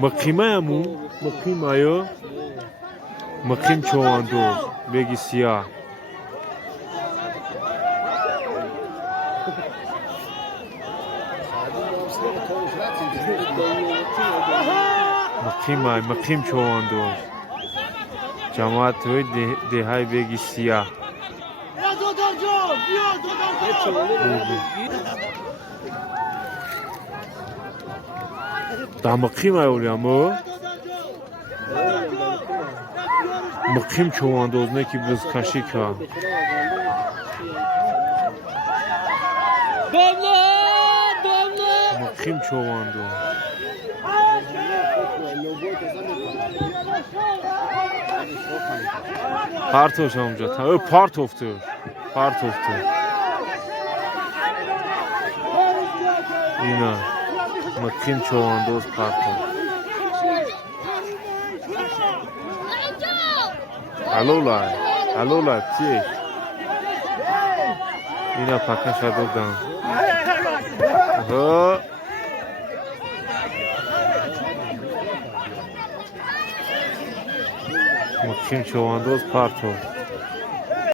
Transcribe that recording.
مقیمه همون مقیمه یا مقیم چواندوز بگی سیاه مقیم چواندوز جماعت توی دهای بگی سیاه دا مقیم اولیامو مقیم چواندوز نه کی بز کشی که مقیم چواندوز پارتوش همونجا تا پارتوفتور اینا مقیم چواندوز پارتوف الولای چیه اینا پاکش دادم مقیم چواندوز پارتوف